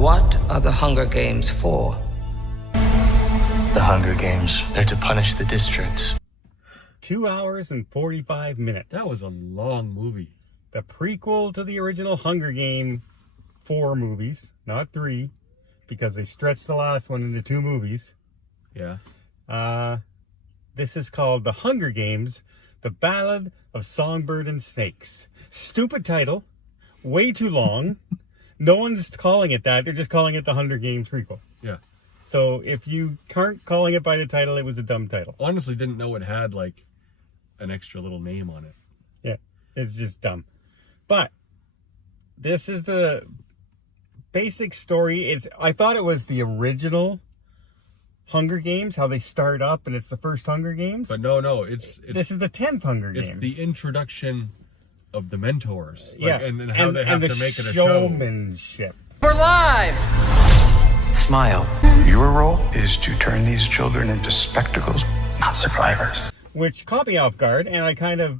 What are the Hunger Games for? The Hunger Games are to punish the districts. 2 hours and 45 minutes. That was a long movie. The prequel to the original Hunger Game 4 movies, not 3, because they stretched the last one into 2 movies. Yeah. This is called The Hunger Games, The Ballad of Songbird and Snakes. Stupid title, way too long. No one's calling it that. They're just calling it The Hunger Games prequel. Yeah. So if you aren't calling it by the title, it was a dumb title. Honestly, didn't know it had like an extra little name on it. Yeah, it's just dumb. But this is the basic story. I thought it was the original Hunger Games, how they start up and it's the first Hunger Games. But no, it's this is the 10th Hunger Games. It's the introduction of the mentors. Yeah, and how they have to make it a show. Showmanship. We're live! Smile. Your role is to turn these children into spectacles, not survivors. Which caught me off guard, and I kind of,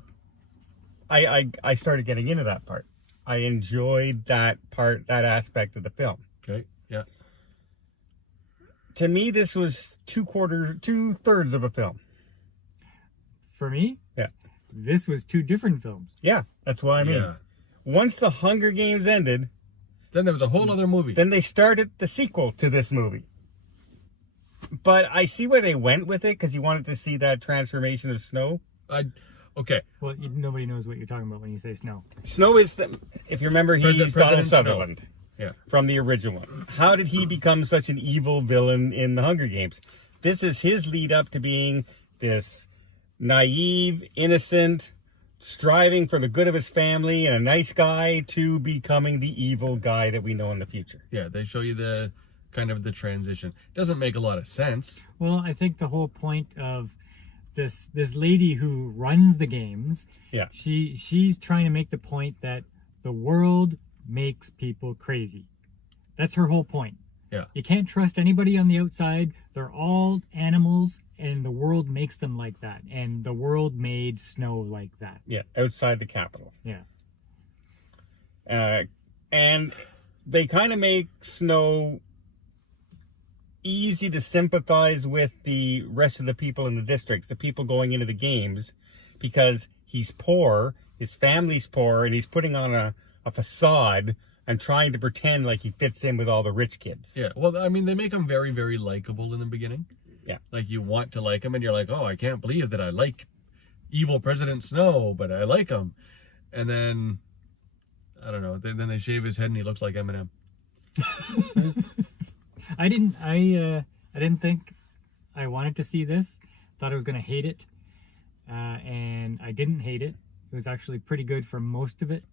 I started getting into that part. I enjoyed that part, that aspect of the film. Okay, yeah. To me, this was 2/3 of a film. For me? Yeah. This was 2 different films. Yeah, that's what I mean. Yeah. Once the Hunger Games ended, Then there was a whole other movie. then they started the sequel to this movie. But I see where they went with it, because you wanted to see that transformation of Snow. Okay. Well, nobody knows what you're talking about when you say Snow. Snow is, if you remember, he's Donald President Snow. Sutherland. Yeah. From the original one. How did he become such an evil villain in the Hunger Games? This is his lead up to being this naive, innocent, striving for the good of his family and a nice guy, to becoming the evil guy that we know in the future. Yeah, they show you the kind of the transition. Doesn't make a lot of sense. Well, I think the whole point of this lady who runs the games, Yeah. she's trying to make the point that the world makes people crazy. That's her whole point. Yeah. You can't trust anybody on the outside. They're all animals, and the world makes them like that. And the world made Snow like that. Yeah, outside the capital. Yeah. And they kind of make Snow easy to sympathize with the rest of the people in the districts, the people going into the games, because he's poor, his family's poor, and he's putting on a facade and trying to pretend like he fits in with all the rich kids. Yeah, well, I mean, they make him very, very likable in the beginning. Yeah. Like, you want to like him, and you're like, oh, I can't believe that I like evil President Snow, but I like him. And then, I don't know, then they shave his head and he looks like Eminem. I didn't think I wanted to see this. Thought I was going to hate it. And I didn't hate it. It was actually pretty good for most of it.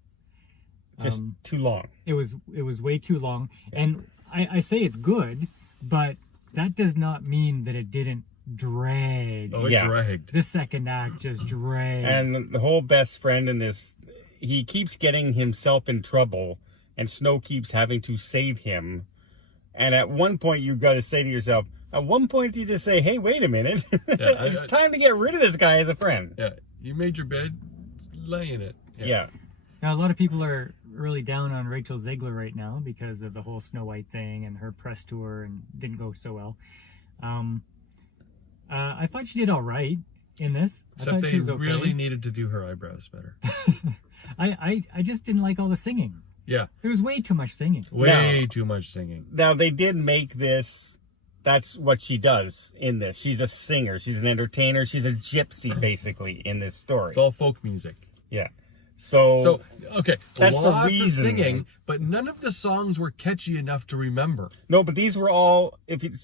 Just too long. It was way too long. And I say it's good, but that does not mean that it didn't drag. Oh, it dragged. The second act just dragged. And the whole best friend in this, he keeps getting himself in trouble, and Snow keeps having to save him. And at one point, you've got to say to yourself, at one point, you just say, hey, wait a minute. Yeah, It's time to get rid of this guy as a friend. Yeah, you made your bed, lay in it. Yeah. Now, a lot of people are really down on Rachel Zegler right now because of the whole Snow White thing and her press tour, and didn't go so well. I thought she did all right in this. Except I thought they she was okay. really needed to do her eyebrows better. I just didn't like all the singing. Yeah. There was way too much singing. Way too much singing. Now, they did make this, that's what she does in this. She's a singer. She's an entertainer. She's a gypsy, basically, in this story. It's all folk music. Yeah. So okay, that's the lots of reason. singing, but none of the songs were catchy enough to remember. No, but these were all,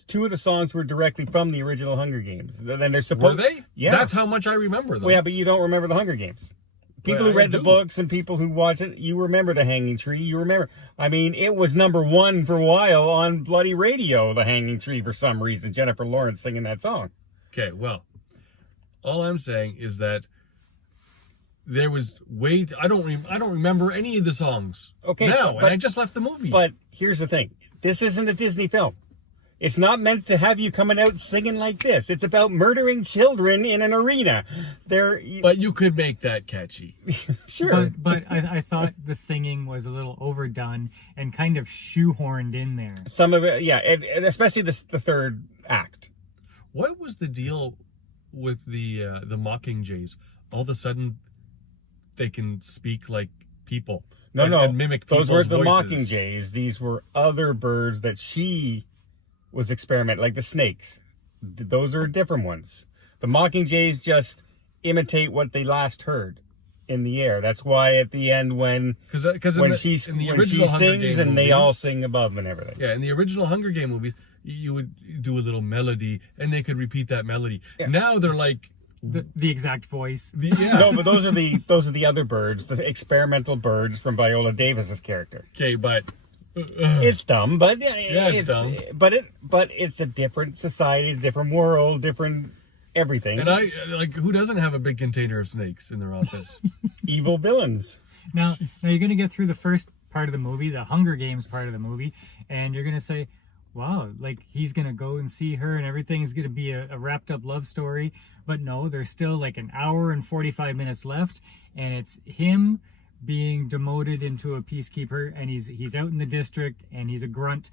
two of the songs were directly from the original Hunger Games. Then they're Were supposed. they? Yeah. That's how much I remember them. Well, yeah, but you don't remember the Hunger Games. People Well, who I read the do. books and people who watch it, you remember the Hanging Tree. You remember. I mean, it was #1 for a while on bloody radio, the Hanging Tree, for some reason. Jennifer Lawrence singing that song. Okay, well, all I'm saying is that there was I don't remember any of the songs. Okay, now, but and I just left the movie. But here's the thing: this isn't a Disney film. It's not meant to have you coming out singing like this. It's about murdering children in an arena. But you could make that catchy. Sure. But I thought the singing was a little overdone and kind of shoehorned in there. Some of it, yeah, and especially the third act. What was the deal with the Mockingjays? All of a sudden, they can speak like people. No, and mimic people's those weren't the voices. Mockingjays. These were other birds that she was experimenting, like the snakes. Those are different ones. The Mockingjays just imitate what they last heard in the air. That's why at the end when she sings and they all sing above and everything. Yeah, in the original Hunger Game movies, you would do a little melody and they could repeat that melody. Yeah. Now they're like the exact voice. No, but those are the other birds, the experimental birds from Viola Davis's character. Okay, but it's dumb, but it's dumb. But it's a different society, different world, different everything. And who doesn't have a big container of snakes in their office? Evil villains. Now you're gonna get through the first part of the movie, the Hunger Games part of the movie, and you're gonna say, wow, like he's gonna go and see her and everything's gonna be a wrapped up love story. But no, there's still like an hour and 45 minutes left, and it's him being demoted into a peacekeeper, and he's out in the district and he's a grunt,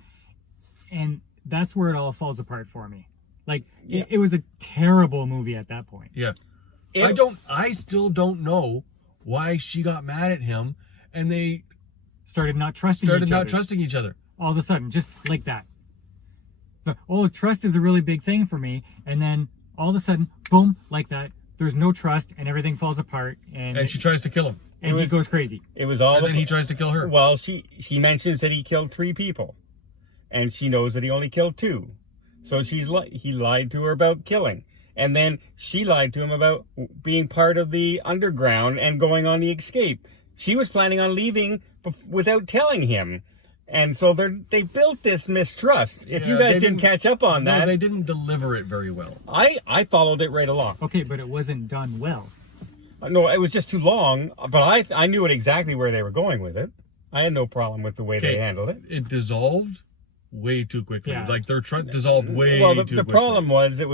and that's where it all falls apart for me. Like it was a terrible movie at that point. Yeah. I still don't know why she got mad at him and they started not trusting each other. All of a sudden, just like that. So, trust is a really big thing for me, and then all of a sudden, boom, like that, there's no trust and everything falls apart, and she tries to kill him. And he goes crazy. It was all. And then he tries to kill her. Well, she mentions that he killed 3 people, and she knows that he only killed 2. So he lied to her about killing, and then she lied to him about being part of the underground and going on the escape. She was planning on leaving without telling him, and so they built this mistrust. If you guys didn't catch up on that, they didn't deliver it very well. I followed it right along. Okay, but it wasn't done well. No, it was just too long, but I knew exactly where they were going with it. I had no problem with the way they handled it. It dissolved way too quickly. Yeah. Like their trust dissolved way too quickly. The problem was it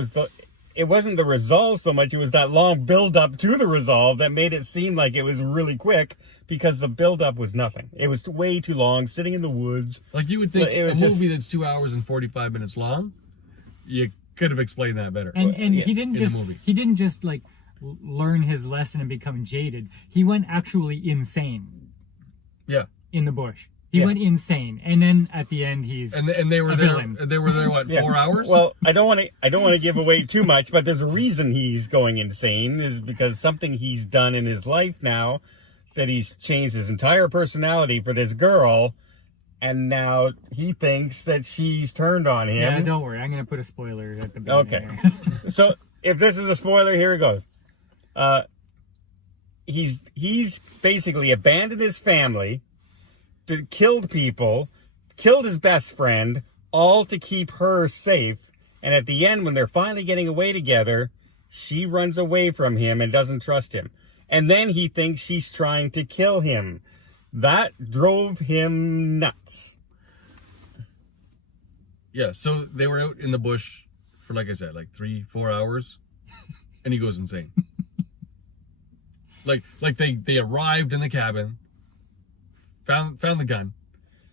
wasn't the resolve so much, it was that long build up to the resolve that made it seem like it was really quick, because the build up was nothing. It was way too long, sitting in the woods. Like you would think a movie that's 2 hours and 45 minutes long, you could have explained that better. And he didn't just like learn his lesson and become jaded. He went actually insane. Yeah. In the bush. He went insane, and then at the end he's and they were there. Villain. They were there what 4 hours? Well, I don't want to give away too much, but there's a reason he's going insane, is because something he's done in his life now, that he's changed his entire personality for this girl, and now he thinks that she's turned on him. Yeah, don't worry, I'm gonna put a spoiler at the beginning. Okay. So if this is a spoiler, here it goes. He's basically abandoned his family, killed people, killed his best friend, all to keep her safe. And at the end, when they're finally getting away together, she runs away from him and doesn't trust him. And then he thinks she's trying to kill him. That drove him nuts. Yeah, so they were out in the bush for, like I said, like 3-4 hours, and he goes insane. like they arrived in the cabin, found the gun.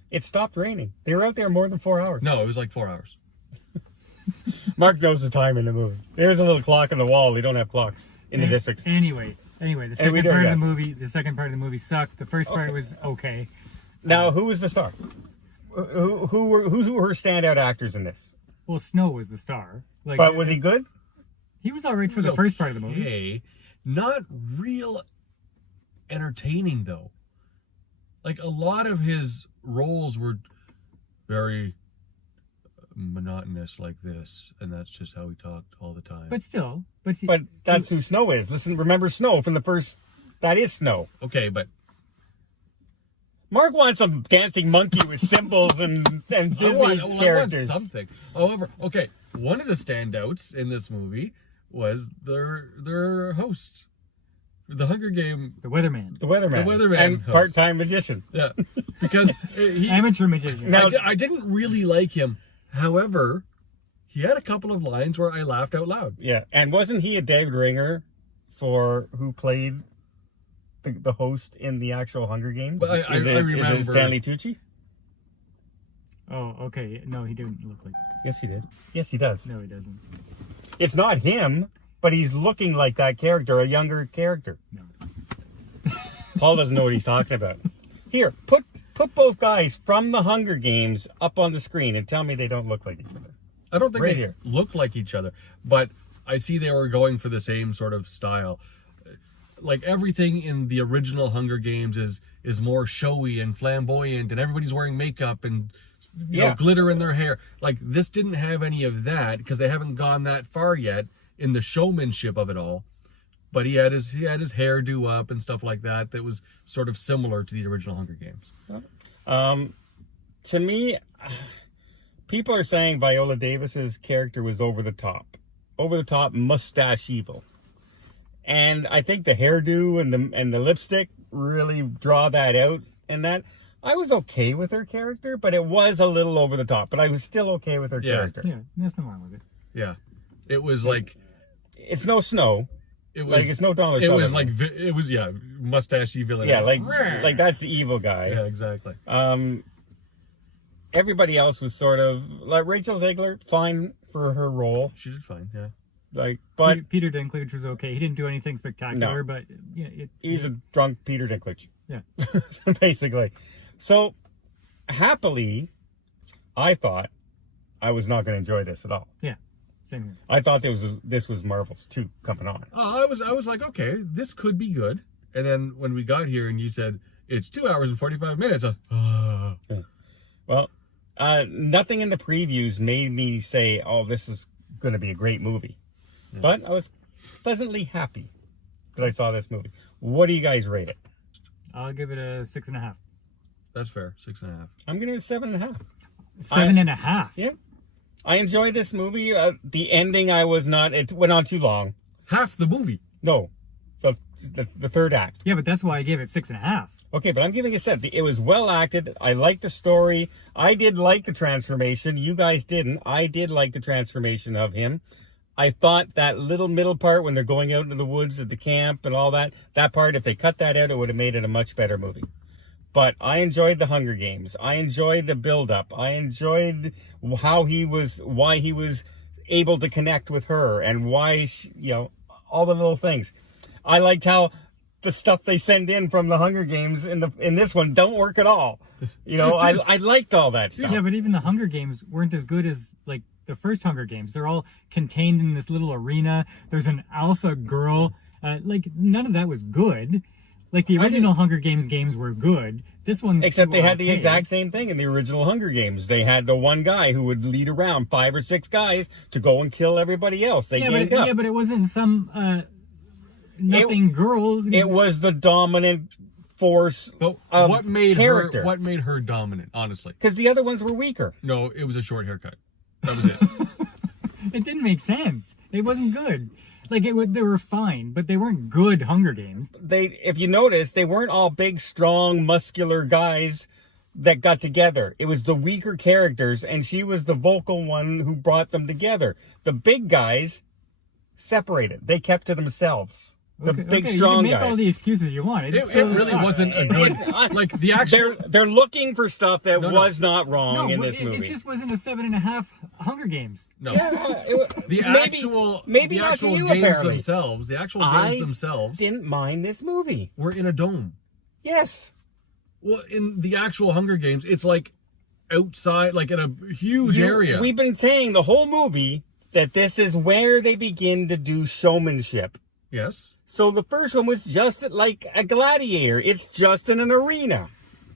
It stopped raining. They were out there more than 4 hours. No, it was like 4 hours. Mark knows the time in the movie. There's a little clock on the wall. They don't have clocks in the districts. Anyway, the second part of the movie sucked. The first part was okay. Now, who was the star? Who were her standout actors in this? Well, Snow was the star. But was he good? He was all right for the first part of the movie. Okay. Not real entertaining, though. Like, a lot of his roles were very monotonous like this, and that's just how he talked all the time. But still. But that's who Snow is. Listen, remember Snow from the first... That is Snow. Okay, but... Mark wants some dancing monkey with cymbals and Disney characters. I want something. However, okay, one of the standouts in this movie was their host. The Hunger Game... The Weatherman. The Weatherman and host. Part-time magician. Yeah, because he... Amateur magician. Now, I didn't really like him. However, he had a couple of lines where I laughed out loud. Yeah, and wasn't he a dead ringer for who played the host in the actual Hunger Games? But I remember. Is it Stanley Tucci? Oh, okay. No, he didn't look like. Yes, he did. Yes, he does. No, he doesn't. It's not him, but he's looking like that character, a younger character. No. Paul doesn't know what he's talking about. Here, put both guys from the Hunger Games up on the screen and tell me they don't look like each other. I don't think Right they here. look like each other, but I see they were going for the same sort of style. Like everything in the original Hunger Games is more showy and flamboyant, and everybody's wearing makeup and you know, glitter in their hair. Like this didn't have any of that because they haven't gone that far yet in the showmanship of it all. But he had his hairdo up and stuff like that. That was sort of similar to the original Hunger Games. To me, people are saying Viola Davis's character was over the top mustache evil, and I think the hairdo and the lipstick really draw that out. And that I was okay with her character, but it was a little over the top. But I was still okay with her character. Yeah, there's nothing wrong with it. Yeah, it was like it's no Snow. It was like it's no Donald. It was like mustachy villain. Yeah, like that's the evil guy. Yeah, exactly. Everybody else was sort of like Rachel Zegler, fine for her role. She did fine, yeah. Like, but Peter Dinklage was okay. He didn't do anything spectacular, but yeah, he's a drunk Peter Dinklage. Yeah, basically. So happily, I thought I was not going to enjoy this at all. Yeah, same here. I thought this was Marvel's 2 coming on. I was like, okay, this could be good. And then when we got here and you said it's 2 hours and 45 minutes, Yeah. Well, nothing in the previews made me say, "Oh, this is going to be a great movie." Yeah. But I was pleasantly happy that I saw this movie. What do you guys rate it? I'll give it a 6.5. That's fair, 6.5. I'm giving it a 7.5. 7.5. Yeah, I enjoyed this movie. The ending, I was not. It went on too long. Half the movie. No, so the third act. Yeah, but that's why I gave it 6.5. Okay, but I'm giving it a 7. It was well acted. I liked the story. I did like the transformation. You guys didn't. I did like the transformation of him. I thought that little middle part when they're going out into the woods at the camp and all that part, if they cut that out, it would have made it a much better movie. But I enjoyed the Hunger Games. I enjoyed the build-up. I enjoyed why he was able to connect with her and why, all the little things. I liked how the stuff they send in from the Hunger Games in this one don't work at all. I liked all that stuff. Yeah, but even the Hunger Games weren't as good as like the first Hunger Games. They're all contained in this little arena. There's an alpha girl. None of that was good. Like the original Hunger games were good. This one, except they had the exact same thing in the original Hunger Games. They had the one guy who would lead around 5 or 6 guys to go and kill everybody else. They ganged up. Yeah, but it wasn't some nothing girl. It was the dominant force but of what made character. What made her dominant, honestly? Because the other ones were weaker. No, it was a short haircut. That was it. It didn't make sense. It wasn't good. Like they were fine, but they weren't good Hunger Games. If you notice, they weren't all big, strong, muscular guys that got together. It was the weaker characters, and she was the vocal one who brought them together. The big guys separated. They kept to themselves. The big, strong you can make guys. all the excuses you want. It really wasn't a good. Like the actual. They're looking for stuff that was not wrong in this movie. It just wasn't a 7.5 Hunger Games. No. Yeah, the actual games themselves. The actual games themselves. Didn't mind this movie. Were in a dome. Yes. Well, in the actual Hunger Games, it's like outside, like in a huge area. We've been saying the whole movie that this is where they begin to do showmanship. Yes. So the first one was just like a gladiator. It's just in an arena.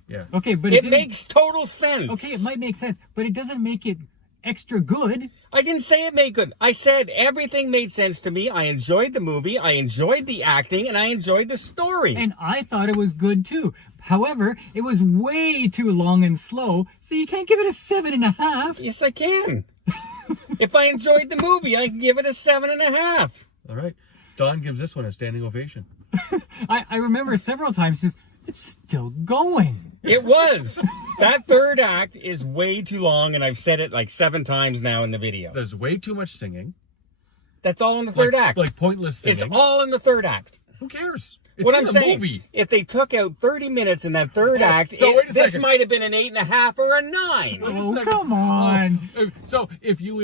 Yeah. Okay, but it makes total sense. Okay, it might make sense, but it doesn't make it extra good. I didn't say it made good. I said everything made sense to me. I enjoyed the movie. I enjoyed the acting, and I enjoyed the story. And I thought it was good too. However, it was way too long and slow, so you can't give it a 7.5. Yes, I can. If I enjoyed the movie, I can give it a 7.5. All right. Don gives this one a standing ovation. I remember several times it's still going. It was. That third act is way too long, and I've said it like 7 times now in the video. There's way too much singing. That's all in the third act. Like pointless singing. It's all in the third act. Who cares? It's What in I'm the saying, movie. if they took out 30 minutes in that third act, so wait a this second. might have been an 8.5 or a 9. Oh, come on. So if you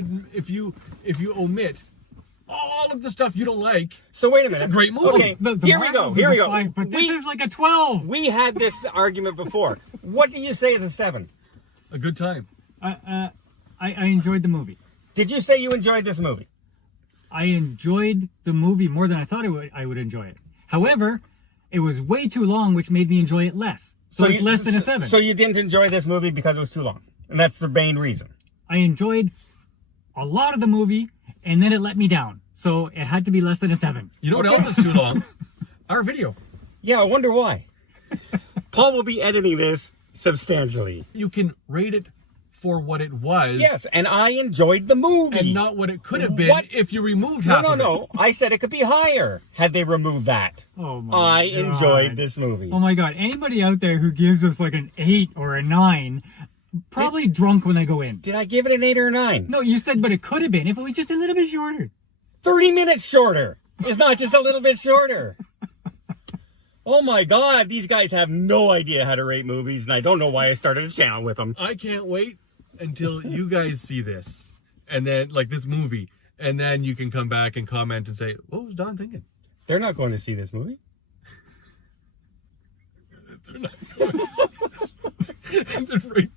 omit all of the stuff you don't like, So wait a minute. it's a great movie. Okay, The here we go. Marvels Here is we a go. 5, but this is like a 12. We had this argument before. What do you say is a 7? A good time. I enjoyed the movie. Did you say you enjoyed this movie? I enjoyed the movie more than I thought I would enjoy it. However, it was way too long, which made me enjoy it less. So it's less than a 7. So you didn't enjoy this movie because it was too long. And that's the main reason. I enjoyed a lot of the movie, and then it let me down. So it had to be less than a 7. You know what else is too long? Our video. Yeah, I wonder why. Paul will be editing this substantially. You can rate it for what it was. Yes, and I enjoyed the movie. And not what it could have been What? if you removed half of it. No. I said it could be higher had they removed that. Oh my I God. enjoyed this movie. Oh my God. Anybody out there who gives us like an 8 or a 9, probably drunk when they go in. Did I give it an 8 or a 9? No, you said, but it could have been if it was just a little bit shorter. 30 minutes shorter. It's not just a little bit shorter. Oh my God, these guys have no idea how to rate movies, and I don't know why I started a channel with them. I can't wait until you guys see this. And then, like, this movie. And then you can come back and comment and say, what was Don thinking? They're not going to see this movie. They're not going to see this movie. And then rate